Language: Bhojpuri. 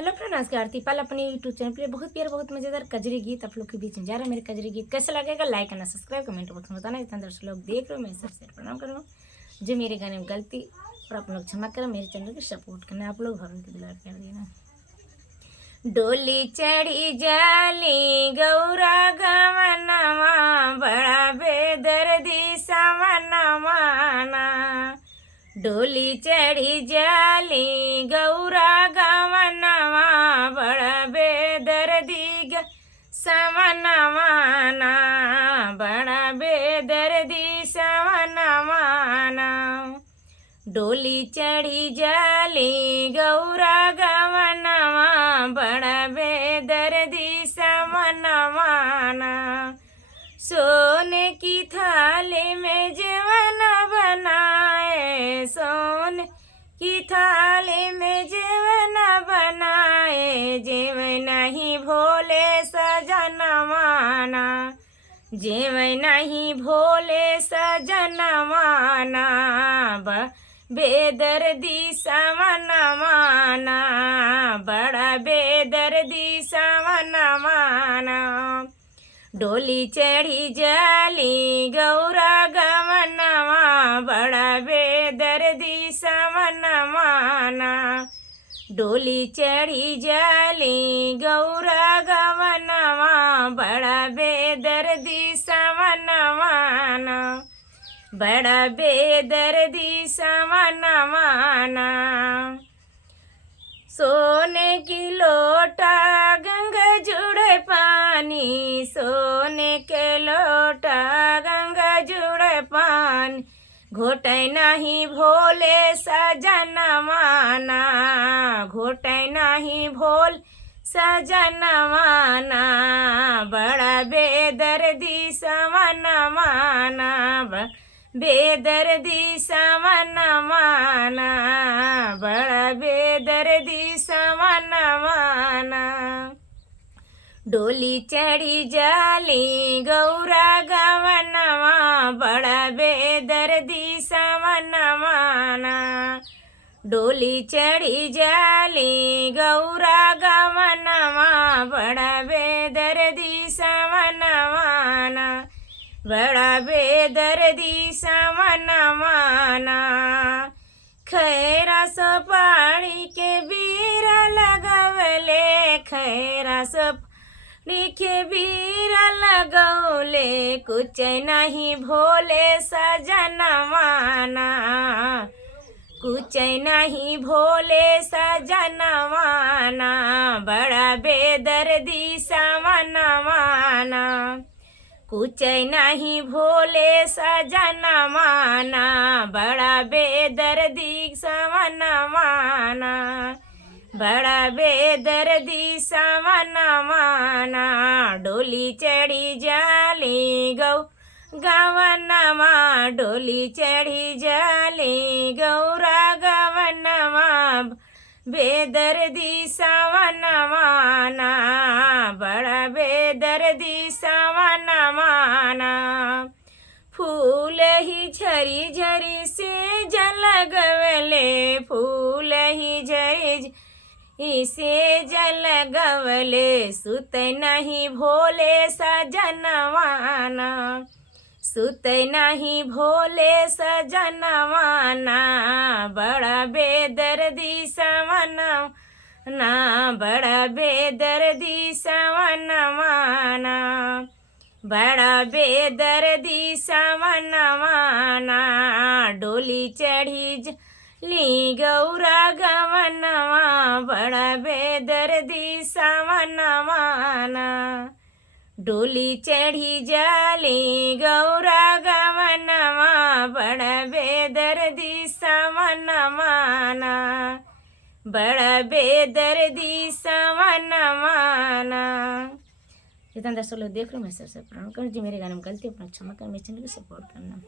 हेलो फ्रेंड, आज की आरती पाल अपने यूट्यूब चैनल पर बहुत प्यार बहुत मजेदार कजरी गीत आप लोग के बीच में जा रहा है। मेरे कजरी गीत कैसा लगेगा लाइक करना, सब्सक्राइब कमेंट बॉक्स में बताना। इतना दर्शक लोग देख रहे हो, मैं सबसे प्रणाम कर रहा हूँ। जो मेरे गाने में गलती और आप लोग क्षमा करें, मेरे चैनल की सपोर्ट करना, आप लोग भगवान के दुलार कर देना। डोली चढ़ी जाली गौरा गवनवा, बड़ा बेदर्दी समनवा ना। डोली चढ़ी जाली गौरा गवनवा, बड़ा बेदर्दी समनवा ना, बड़ा बेदर्दी समनवा ना। डोली चढ़ी जाली गौरा गवनवा, बड़ा बेदर्दी समनवा ना। सोने की थाली में जेवन बनाए, सोने की थाली में जेवन बनाए, जेवन नहीं भोले सजनवा ना, जेवन नहीं भोले सजनवा ना। बेदर्दी समनवा ना, बड़ा बेदर्दी समनवा ना। डोली चढ़ी जाली गौरा गवनवा, बड़ा बेदर्दी समनवा ना। डोली चढ़ी जाली गौरा गवनवा, बड़ा बेदर्दी समनवा ना, बड़ा बेदर्दी समनवा ना। सोने की लोटा गंगा जुड़े पानी, सोने के लोटा गंगा जुड़े पानी, घोटे नहीं भोले सजनवा ना, घोटे नहीं भोल सजनवा ना। बड़ा बेदर्दी समनवा ना, बेदर्दी समनवा ना, बड़ा बेदर्दी समनवा ना। डोली चढ़ी जाली गौरा गवनवा, बड़ा बेदर्दी समनवा ना। डोली चढ़ी जाली गौरा गवनवा, बड़ा बेदर्दी समनवा ना, बड़ा बेदर्दी समनवा ना। खैरा सो पानी के बीरा लगवले, खैरा सो पानी के बीरा लगौले, कुछ नहीं भोले सजनवा ना, कुछ नहीं भोले सजनवा ना। बड़ा बेदर्दी समनवा ना, कुछ नहीं भोले सजनवा ना, बड़ा बेदर्दी समनवा ना, बड़ा बेदर्दी समनवा ना। डोली चढ़ी जाली गवनवा, डोली चढ़ी जाली गौरा गवनवा, बेदर्दी समनवा ना, बड़ा बेदर्दी समनवा ना। फूल ही झरी झरी से जलगवले, फूल ही झरी से जलगवले, सुत नहीं भोले सजनवा ना, सुत नहीं भोले सजनवा ना। बड़ा बेदर्दी समनवा ना, बड़ा बेदर्दी समनवा ना, बड़ा बेदर्दी समनवा ना। डोली चढ़ी जाली गौरा गवनवा, बड़ा बेदर्दी समनवा ना। डोली चढ़ी जाली गौरा गवनवा, बड़ा बेदर्दी समनवा ना, बड़ा बेदर्दी समनवा ना। इतना दर्शक लोग देख रहे हो, मैं सबसे प्रणाम करूँ। जी मेरे गाने में गलती अपना क्षमा कर, मेरे चैनल को सपोर्ट करना।